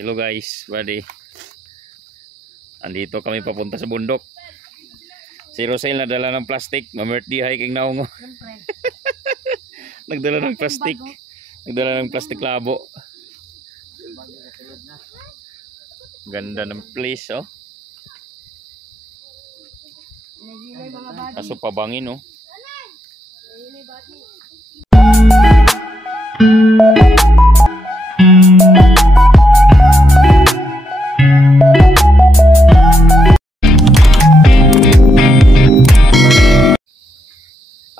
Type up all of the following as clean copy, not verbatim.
Hello guys, buddy. Andito kami papunta sa bundok. Si Rosel nadala ng plastic. Ma-birthday hiking na ako. Nagdala ng plastic. Nagdala ng plastic labo. Ganda ng place, oh. Kaso pabangin, oh.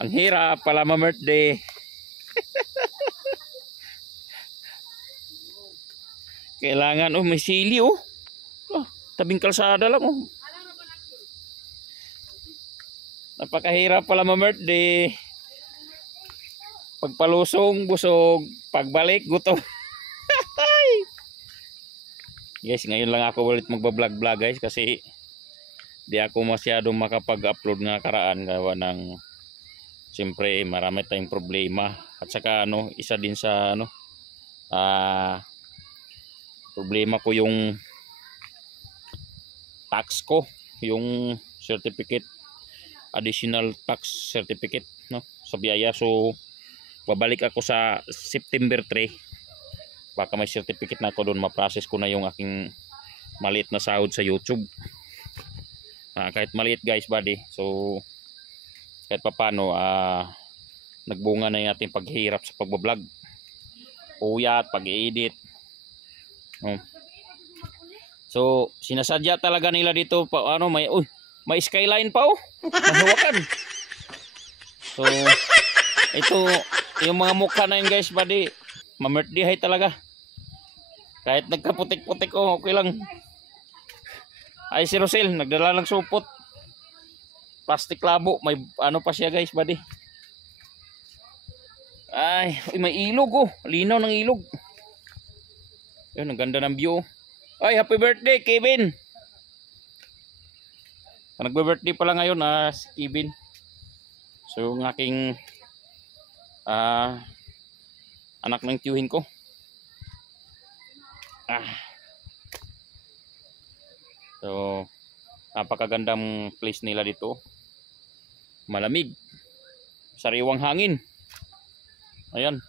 Ang hirap pala ma-birthday. Kailangan, oh, may sili, oh. Oh, tabing kalsada lang, oh. Napakahirap pala ma-birthday. Pagpalusong, busog. Pagbalik, gutom. Guys, ngayon lang ako ulit magbablog-vlog, guys, kasi di ako masyadong makapag-upload nga karaan gawa ng siyempre marami tayong problema. At saka ano, isa din sa ano, problema ko yung tax ko, yung certificate, additional tax certificate, no, sa biyaya. So babalik ako sa September 3. Baka may certificate na ako doon, ma-process ko na yung aking maliit na sahod sa YouTube. Kahit maliit, guys, buddy. So kahit papano, nagbunga na yung ating paghihirap sa pagbablog, puyat, pag-edit. So sinasadya talaga nila dito pa, ano, may skyline pa, oh. Mahawakan. So ito yung mga mukha na yun, guys, buddy. Ma-birthday talaga. Kahit nagkaputik-putik, oh, okay lang. Ay, si Rosel nagdala ng supot, plastic labo. May ano pa siya, guys, buddy. Ay, may ilog, oh. Linaw ng ilog. Yun, ang ganda ng view. Ay, happy birthday, Kevin. Nagbe-birthday pala ngayon, si Kevin. So yung aking anak ng tiyuhin ko. So napakagandang place nila dito. Malamig, sariwang hangin. Ayan.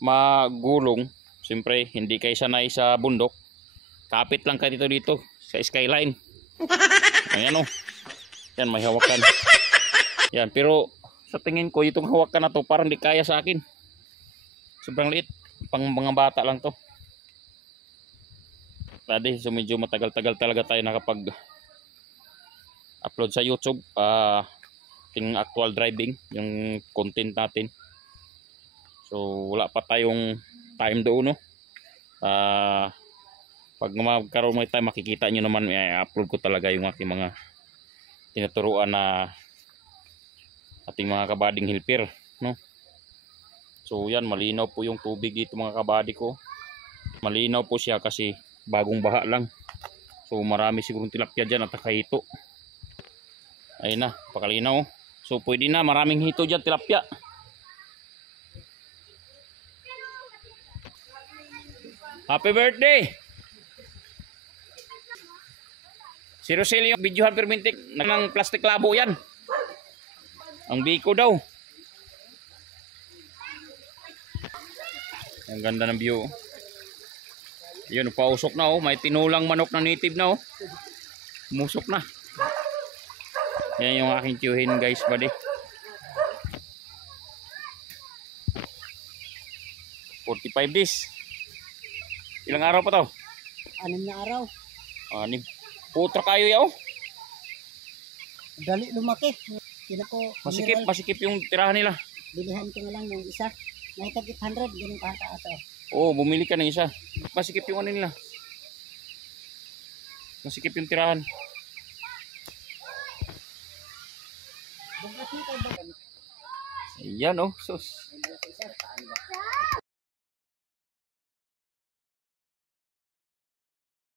Magulong, siyempre hindi kayo sanay sa bundok. Kapit lang kayo dito sa skyline. Ayan, oh. Yan, may hawakan. Yan, pero sa tingin ko itong hawakan na to parang di kaya sa akin. Sobrang liit, pang mga bata lang to. Tadi, so medyo matagal-tagal talaga tayo nakapag upload sa YouTube. Ting actual driving yung content natin. So wala pa tayong time doon, no. Pag magkaroon may time, makikita nyo naman, i-upload ko talaga yung aking mga tinuturuan na ating mga kabading helper, no. So yan, malinaw po yung tubig dito, mga kabady ko. Malinaw po siya kasi bagong baha lang. So marami sigurong tilapia dyan at kahito. Ayun na, pakalinaw. So pwede na, maraming hito dyan, tilapia. Happy birthday! Si Rosel yung videohan permintik ng plastic labo yan. Ang biko daw. Ang ganda ng view. Yun, pausok na, oh. May tinulang manok na native na, oh. Musok na. Yan yung aking tiyuhin, guys, buddy. 45 days. Ilang araw pa to? 6 na araw. 6. Putra kayo yaw. Dali lumaki. Masikip yung tirahan nila. Bilihan ko na lang yung isa. May tag 800 ganun kataas, Oo, oh. bumili ka ng isa. Masikip yung ano nila. Masikip yung tirahan. Ayan, oh. Sus.